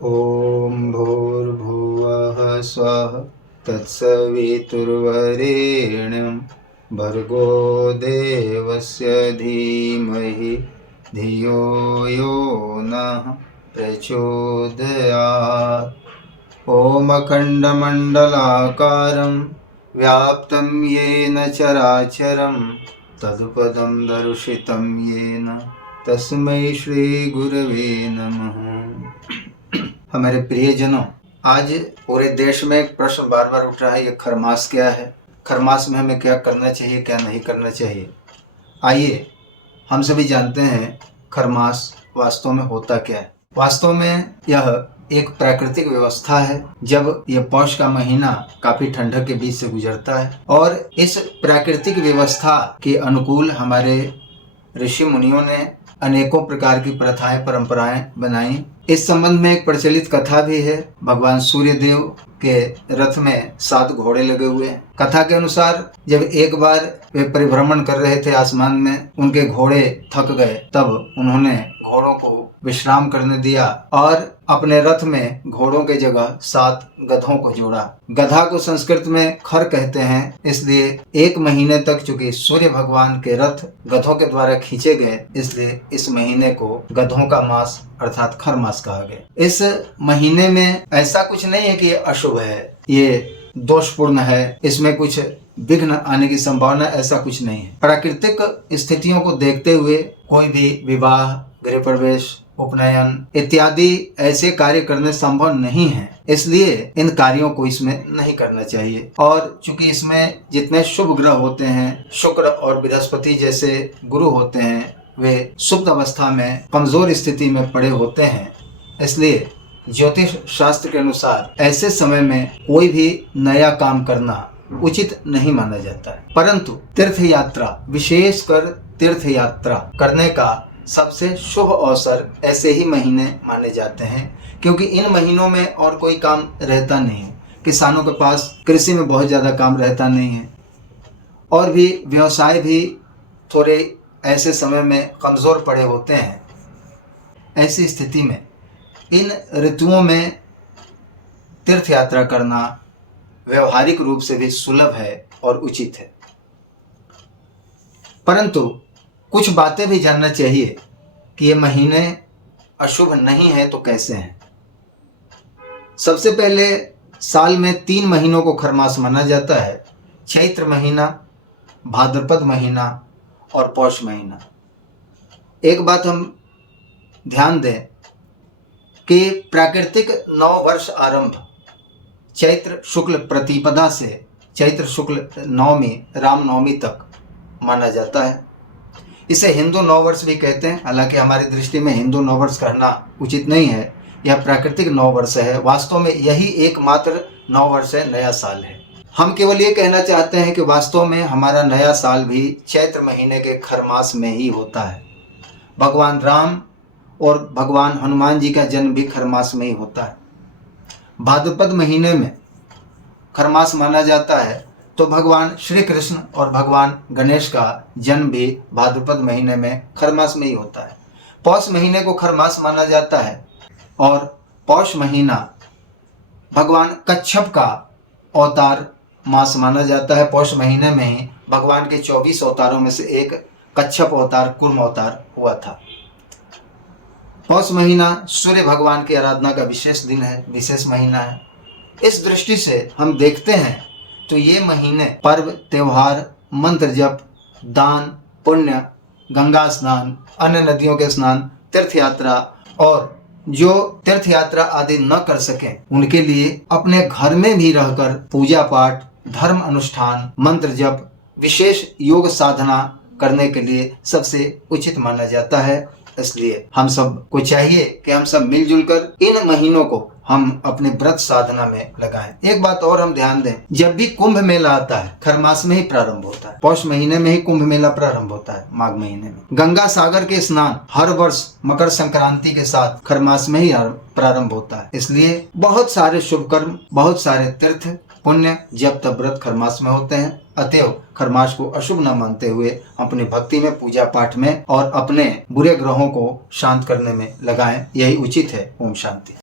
ॐ भूर्भुवः स्वः तत्सवितुर्वरेण्यं भर्गो देवस्य धीमहि धियो यो नः प्रचोदयात्। ॐ अखण्डमण्डलाकारं व्याप्तं येन चराचरं तत्पदं दर्शितं येन तस्मै श्री गुरवे नमः। हमारे प्रियजनों, आज पूरे देश में एक प्रश्न बार बार उठ रहा है, ये खरमास क्या है, खरमास में हमें क्या करना चाहिए, क्या नहीं करना चाहिए। आइए हम सभी जानते हैं खरमास वास्तव में होता क्या है। वास्तव में यह एक प्राकृतिक व्यवस्था है। जब यह पौष का महीना काफी ठंडक के बीच से गुजरता है और इस प्राकृतिक व्यवस्था के अनुकूल हमारे ऋषि मुनियों ने अनेकों प्रकार की प्रथाएं परंपराएं बनाई। इस संबंध में एक प्रचलित कथा भी है। भगवान सूर्य देव के रथ में 7 घोड़े लगे हुए हैं। कथा के अनुसार जब एक बार वे परिभ्रमण कर रहे थे आसमान में, उनके घोड़े थक गए, तब उन्होंने घोड़ों को विश्राम करने दिया और अपने रथ में घोड़ों के जगह 7 गधों को जोड़ा। गधा को संस्कृत में खर कहते हैं, इसलिए 1 महीने तक चूंकि सूर्य भगवान के रथ गधों के द्वारा खींचे गए, इसलिए इस महीने को गधों का मास अर्थात खर मास कहा गया। इस महीने में ऐसा कुछ नहीं है कि ये अशुभ है, ये दोषपूर्ण है, इसमें कुछ विघ्न आने की संभावना, ऐसा कुछ नहीं है। प्राकृतिक स्थितियों को देखते हुए कोई भी विवाह, गृह प्रवेश, उपनयन इत्यादि ऐसे कार्य करने संभव नहीं है, इसलिए इन कार्यों को इसमें नहीं करना चाहिए। और चूंकि इसमें जितने शुभ ग्रह होते हैं, शुक्र और बृहस्पति जैसे गुरु होते हैं, वे सुप्त अवस्था में कमजोर स्थिति में पड़े होते हैं, इसलिए ज्योतिष शास्त्र के अनुसार ऐसे समय में कोई भी नया काम करना उचित नहीं माना जाता है। परंतु तीर्थ यात्रा, विशेषकर तीर्थ यात्रा करने का सबसे शुभ अवसर ऐसे ही महीने माने जाते हैं, क्योंकि इन महीनों में और कोई काम रहता नहीं है। किसानों के पास कृषि में बहुत ज़्यादा काम रहता नहीं है और भी व्यवसाय भी थोड़े ऐसे समय में कमज़ोर पड़े होते हैं। ऐसी स्थिति में इन ऋतुओं में तीर्थ यात्रा करना व्यवहारिक रूप से भी सुलभ है और उचित है। परंतु कुछ बातें भी जानना चाहिए कि ये महीने अशुभ नहीं है तो कैसे हैं। सबसे पहले साल में 3 महीनों को खरमास माना जाता है: चैत्र महीना, भाद्रपद महीना और पौष महीना। एक बात हम ध्यान दें कि प्राकृतिक नव वर्ष आरंभ चैत्र शुक्ल प्रतिपदा से चैत्र शुक्ल नवमी, रामनवमी तक माना जाता है। इसे हिंदू नववर्ष भी कहते हैं, हालांकि हमारी दृष्टि में हिंदू नववर्ष कहना उचित नहीं है। यह प्राकृतिक नववर्ष है। वास्तव में यही एकमात्र नववर्ष है, नया साल है। हम केवल ये कहना चाहते हैं कि वास्तव में हमारा नया साल भी चैत्र महीने के खरमास में ही होता है। भगवान राम और भगवान हनुमान जी का जन्म भी खरमास में ही होता है। भाद्रपद महीने में खरमास माना जाता है, तो भगवान श्री कृष्ण और भगवान गणेश का जन्म भी भाद्रपद महीने में खरमास में ही होता है। पौष महीने को खरमास माना जाता है और पौष महीना भगवान कच्छप का अवतार मास माना जाता है। पौष महीने में ही भगवान के 24 अवतारों में से एक कच्छप अवतार, कूर्म अवतार हुआ था। पौष महीना सूर्य भगवान की आराधना का विशेष दिन है, विशेष महीना है। इस दृष्टि से हम देखते हैं तो ये महीने पर्व, त्योहार, मंत्र जप, दान, पुण्य, गंगा स्नान, अन्य नदियों के स्नान, तीर्थ यात्रा, और जो तीर्थ यात्रा आदि न कर सकें उनके लिए अपने घर में भी रहकर पूजा पाठ, धर्म अनुष्ठान, मंत्र जप, विशेष योग साधना करने के लिए सबसे उचित माना जाता है। इसलिए हम सब को चाहिए कि हम सब मिलजुल कर इन महीनों को हम अपने व्रत साधना में लगाएं। एक बात और हम ध्यान दें, जब भी कुंभ मेला आता है खरमास में ही प्रारंभ होता है। पौष महीने में ही कुंभ मेला प्रारंभ होता है, माघ महीने में। गंगा सागर के स्नान हर वर्ष मकर संक्रांति के साथ खरमास में ही प्रारंभ होता है। इसलिए बहुत सारे शुभ कर्म, बहुत सारे तीर्थ, पुण्य, जप, तप, व्रत खरमास में होते हैं। अतएव खरमास को अशुभ न मानते हुए अपनी भक्ति में, पूजा पाठ में और अपने बुरे ग्रहों को शांत करने में लगाएं, यही उचित है। ओम शांति।